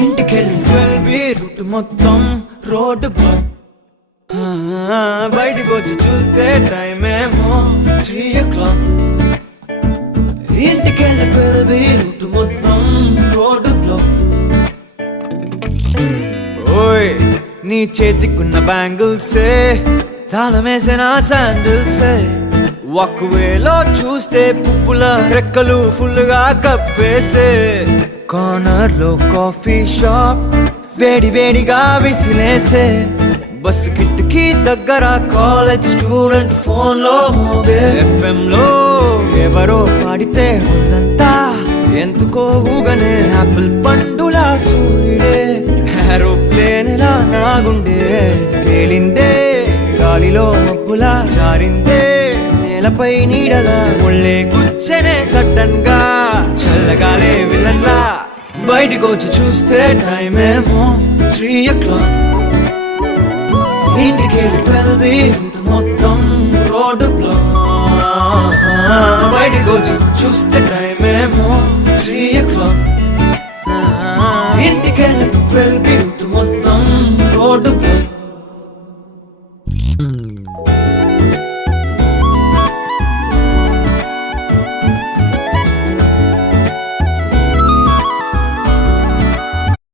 ఇంటికెళ్ళి 12B route మొత్తం road block. బయటికి వచ్చి చూస్తే టైం ఏమో 3 o'clock. ఇంటికెళ్ళి 12B రూట్ మొత్తం రోడ్డు బ్లాక్. ఓయ్ నీ చేతికున్న బ్యాంగిల్సే తాళమేసిన శాండిల్సే వాక్వేలో చూస్తే పువ్వుల రెక్కలు ఫుల్గా కప్పేసే. కార్నర్ లో కాఫీ షాప్ వేడి వేడిగా విసిలేసే. బస్సు కిటికీ దగ్గర కాలేజ్ స్టూడెంట్ ఫోన్ లో మోగే. FM లో ఎవరో పాడితే ఒళ్ళంతా ఎందుకో ఊగనే. యాపిల్ పండులా సూర్యుడే ఏరోప్లేన్ లా నాగుండే. తేలిందే గాలిలో మబ్బులా జారిందే నేలపై నీడలా. ఒళ్ళే కూర్చనే సడన్ గా చల్లగాలే విలన్లా. బయటికి వచ్చి చూస్తే టైం ఏమో 3 o'clock. ఇంటికెళ్ళి 12B రూట్ మొత్తం రోడ్డు బ్లాక్. బయటికి వచ్చి చూస్తే టైం ఏమో 3 o'clock. ఇంటికెళ్ళి 12B రూట్ మొత్తం రోడ్డు బ్లాక్.